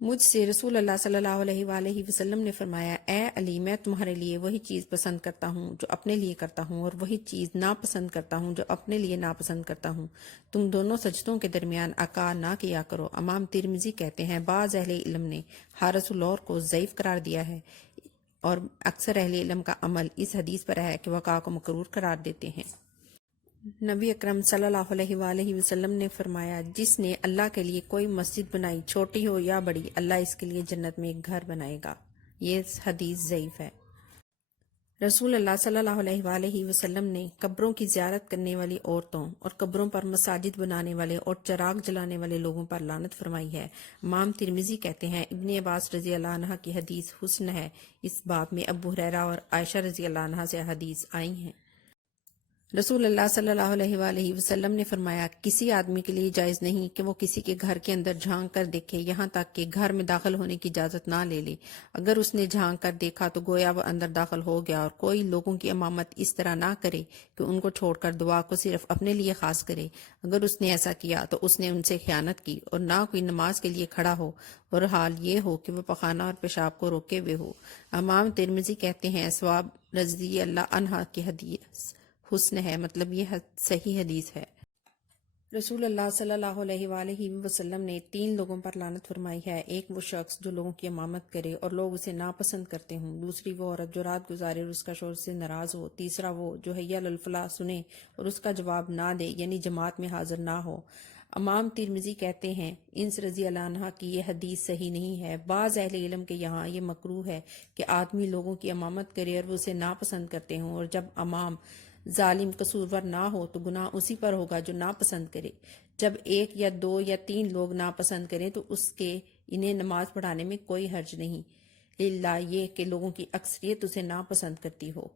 مجھ سے رسول اللہ صلی اللہ علیہ وآلہ وسلم نے فرمایا، اے علی، میں تمہارے لیے وہی چیز پسند کرتا ہوں جو اپنے لیے کرتا ہوں، اور وہی چیز ناپسند کرتا ہوں جو اپنے لیے ناپسند کرتا ہوں۔ تم دونوں سجدوں کے درمیان عقا نہ کیا کرو۔ امام ترمذی کہتے ہیں، بعض اہل علم نے حارث العور کو ضعیف قرار دیا ہے، اور اکثر اہل علم کا عمل اس حدیث پر ہے کہ وقاء کو مکروہ قرار دیتے ہیں۔ نبی اکرم صلی اللہ علیہ وآلہ وسلم نے فرمایا، جس نے اللہ کے لیے کوئی مسجد بنائی، چھوٹی ہو یا بڑی، اللہ اس کے لیے جنت میں ایک گھر بنائے گا۔ یہ حدیث ضعیف ہے۔ رسول اللہ صلی اللہ علیہ وآلہ وسلم نے قبروں کی زیارت کرنے والی عورتوں اور قبروں پر مساجد بنانے والے اور چراغ جلانے والے لوگوں پر لعنت فرمائی ہے۔ امام ترمذی کہتے ہیں، ابن عباس رضی اللہ عنہ کی حدیث حسن ہے۔ اس باب میں ابو ہریرہ اور عائشہ رضی اللہ عنہ سے حدیث آئی ہیں۔ رسول اللہ صلی اللہ علیہ وآلہ وسلم نے فرمایا، کسی آدمی کے لیے جائز نہیں کہ وہ کسی کے گھر کے اندر جھانک کر دیکھے یہاں تک کہ گھر میں داخل ہونے کی اجازت نہ لے لے۔ اگر اس نے جھانک کر دیکھا تو گویا وہ اندر داخل ہو گیا، اور کوئی لوگوں کی امامت اس طرح نہ کرے کہ ان کو چھوڑ کر دعا کو صرف اپنے لیے خاص کرے۔ اگر اس نے ایسا کیا تو اس نے ان سے خیانت کی، اور نہ کوئی نماز کے لیے کھڑا ہو اور حال یہ ہو کہ وہ پخانہ اور پیشاب کو روکے ہوئے ہو۔ امام ترمذی کہتے ہیں، ثواب رضی اللہ عنہ کی حدیث حسن ہے، مطلب یہ صحیح حدیث ہے۔ رسول اللہ صلی اللہ علیہ وآلہ وسلم نے 3 لوگوں پر لعنت فرمائی ہے۔ ایک وہ شخص جو لوگوں کی امامت کرے اور لوگ اسے ناپسند کرتے ہوں، دوسری وہ عورت جو رات گزارے اور اس کا شوہر سے ناراض ہو، تیسرا وہ جو حی علی الفلاح سنے اور اس کا جواب نہ دے، یعنی جماعت میں حاضر نہ ہو۔ امام ترمذی کہتے ہیں، انس رضی اللہ عنہ کی یہ حدیث صحیح نہیں ہے۔ بعض اہل علم کے یہاں یہ مکروہ ہے کہ آدمی لوگوں کی امامت کرے اور وہ اسے ناپسند کرتے ہوں، اور جب امام ظالم قصورور نہ ہو تو گناہ اسی پر ہوگا جو ناپسند کرے۔ جب 1 یا 2 یا 3 لوگ ناپسند کریں تو اس کے انہیں نماز پڑھانے میں کوئی حرج نہیں، الا یہ کہ لوگوں کی اکثریت اسے ناپسند کرتی ہو۔